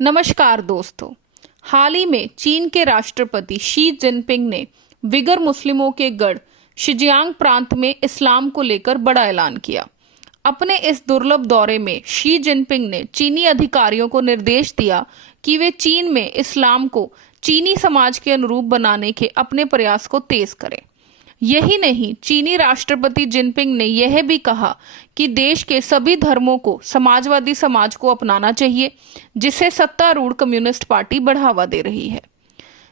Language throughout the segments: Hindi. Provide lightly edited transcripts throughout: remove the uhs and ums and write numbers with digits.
नमस्कार दोस्तों। हाल ही में चीन के राष्ट्रपति शी जिनपिंग ने विगर मुस्लिमों के गढ़ शिजियांग प्रांत में इस्लाम को लेकर बड़ा ऐलान किया। अपने इस दुर्लभ दौरे में शी जिनपिंग ने चीनी अधिकारियों को निर्देश दिया कि वे चीन में इस्लाम को चीनी समाज के अनुरूप बनाने के अपने प्रयास को तेज करें। यही नहीं, चीनी राष्ट्रपति जिनपिंग ने यह भी कहा कि देश के सभी धर्मों को समाजवादी समाज को अपनाना चाहिए, जिसे सत्तारूढ़ कम्युनिस्ट पार्टी बढ़ावा दे रही है।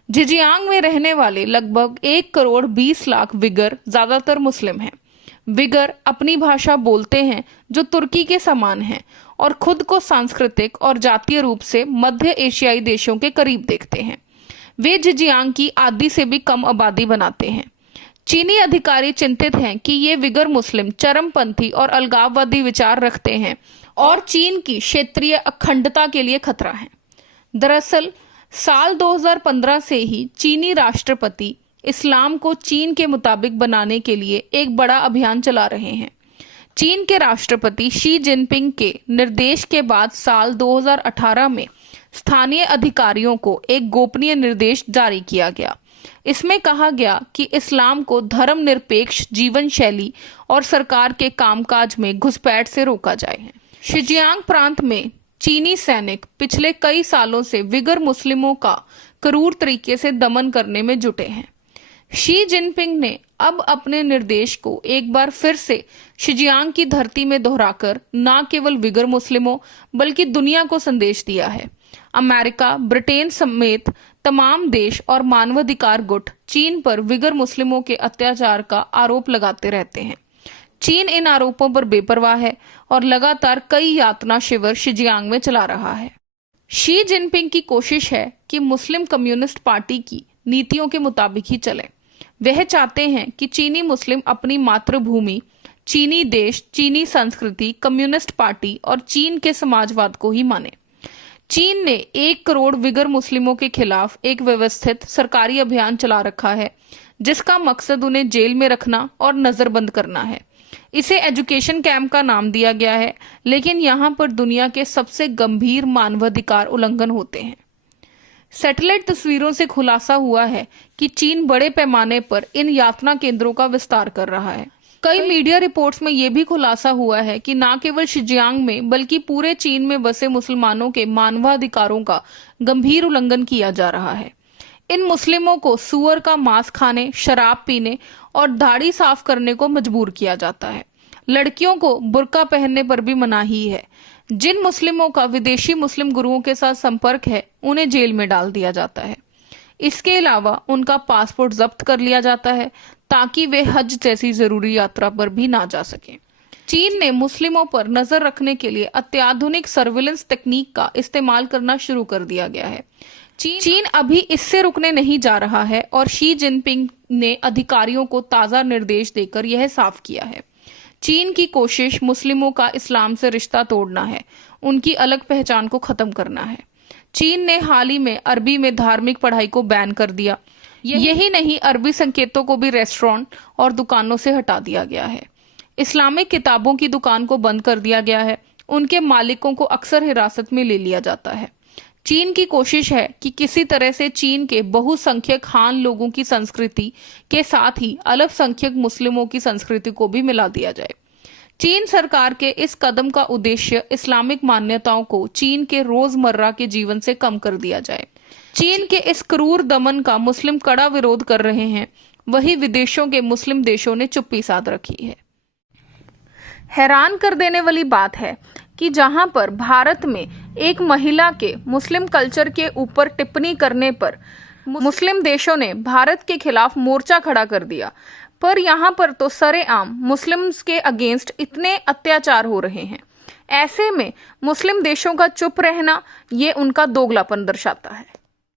झिजियांग में रहने वाले लगभग 1 करोड़ 20 लाख विगर ज्यादातर मुस्लिम हैं। विगर अपनी भाषा बोलते हैं जो तुर्की के समान है और खुद को सांस्कृतिक और जातीय रूप से मध्य एशियाई देशों के करीब देखते हैं। वे झिजियांग की आधी से भी कम आबादी बनाते हैं। चीनी अधिकारी चिंतित हैं कि ये विगर मुस्लिम चरमपंथी और अलगाववादी विचार रखते हैं और चीन की क्षेत्रीय अखंडता के लिए खतरा है। दरअसल साल 2015 से ही चीनी राष्ट्रपति इस्लाम को चीन के मुताबिक बनाने के लिए एक बड़ा अभियान चला रहे हैं। चीन के राष्ट्रपति शी जिनपिंग के निर्देश के बाद साल 2018 में स्थानीय अधिकारियों को एक गोपनीय निर्देश जारी किया गया। इसमें कहा गया कि इस्लाम को धर्मनिरपेक्ष जीवन शैली और सरकार के कामकाज में घुसपैठ से रोका जाए। शिजियांग प्रांत में चीनी सैनिक पिछले कई सालों से विगर मुस्लिमों का क्रूर तरीके से दमन करने में जुटे हैं। शी जिनपिंग ने अब अपने निर्देश को एक बार फिर से शिजियांग की धरती में दोहराकर न केवल विगर मुस्लिमों बल्कि दुनिया को संदेश दिया है। अमेरिका, ब्रिटेन समेत तमाम देश और मानवाधिकार गुट चीन पर विगर मुस्लिमों के अत्याचार का आरोप लगाते रहते हैं। चीन इन आरोपों पर बेपरवाह है और लगातार कई यातना शिविर शिजियांग में चला रहा है। शी जिनपिंग की कोशिश है कि मुस्लिम कम्युनिस्ट पार्टी की नीतियों के मुताबिक ही चले। वह चाहते हैं कि चीनी मुस्लिम अपनी मातृभूमि, चीनी देश, चीनी संस्कृति, कम्युनिस्ट पार्टी और चीन के समाजवाद को ही माने। चीन ने 1 करोड़ विगर मुस्लिमों के खिलाफ एक व्यवस्थित सरकारी अभियान चला रखा है, जिसका मकसद उन्हें जेल में रखना और नजरबंद करना है। इसे एजुकेशन कैंप का नाम दिया गया है, लेकिन यहाँ पर दुनिया के सबसे गंभीर मानवाधिकार उल्लंघन होते हैं। सैटेलाइट तस्वीरों से खुलासा हुआ है कि चीन बड़े पैमाने पर इन यातना केंद्रों का विस्तार कर रहा है। कई मीडिया रिपोर्ट्स में यह भी खुलासा हुआ है कि न केवल शिजियांग में बल्कि पूरे चीन में बसे मुसलमानों के मानवाधिकारों का गंभीर उल्लंघन किया जा रहा है। इन मुस्लिमों को सुअर का मांस खाने, शराब पीने और दाढ़ी साफ करने को मजबूर किया जाता है। लड़कियों को बुर्का पहनने पर भी मनाही है। जिन मुस्लिमों का विदेशी मुस्लिम गुरुओं के साथ संपर्क है, उन्हें जेल में डाल दिया जाता है। इसके अलावा उनका पासपोर्ट जब्त कर लिया जाता है ताकि वे हज जैसी जरूरी यात्रा पर भी ना जा सकें। चीन ने मुस्लिमों पर नजर रखने के लिए अत्याधुनिक सर्विलेंस तकनीक का इस्तेमाल करना शुरू कर दिया गया है। चीन अभी इससे रुकने नहीं जा रहा है और शी जिनपिंग ने अधिकारियों को ताजा निर्देश देकर यह साफ किया है। चीन की कोशिश मुस्लिमों का इस्लाम से रिश्ता तोड़ना है, उनकी अलग पहचान को खत्म करना है। चीन ने हाल ही में अरबी में धार्मिक पढ़ाई को बैन कर दिया। यही नहीं, अरबी संकेतों को भी रेस्टोरेंट और दुकानों से हटा दिया गया है। इस्लामिक किताबों की दुकान को बंद कर दिया गया है। उनके मालिकों को अक्सर हिरासत में ले लिया जाता है। चीन की कोशिश है कि किसी तरह से चीन के बहुसंख्यक हान लोगों की संस्कृति के साथ ही अल्पसंख्यक मुस्लिमों की संस्कृति को भी मिला दिया जाए। चीन सरकार के इस कदम का उद्देश्य इस्लामिक मान्यताओं को चीन के रोजमर्रा के जीवन से कम कर दिया जाए। चीन के इस क्रूर दमन का मुस्लिम कड़ा विरोध कर रहे हैं, वही विदेशों के मुस्लिम देशों ने चुप्पी साध रखी है। हैरान कर देने वाली बात है कि जहां पर भारत में एक महिला के मुस्लिम कल्चर के ऊपर टिप्पणी करने पर मुस्लिम देशों ने भारत के खिलाफ मोर्चा खड़ा कर दिया, पर यहाँ पर तो सरेआम मुस्लिम्स के अगेंस्ट इतने अत्याचार हो रहे हैं। ऐसे में मुस्लिम देशों का चुप रहना ये उनका दोगलापन दर्शाता है।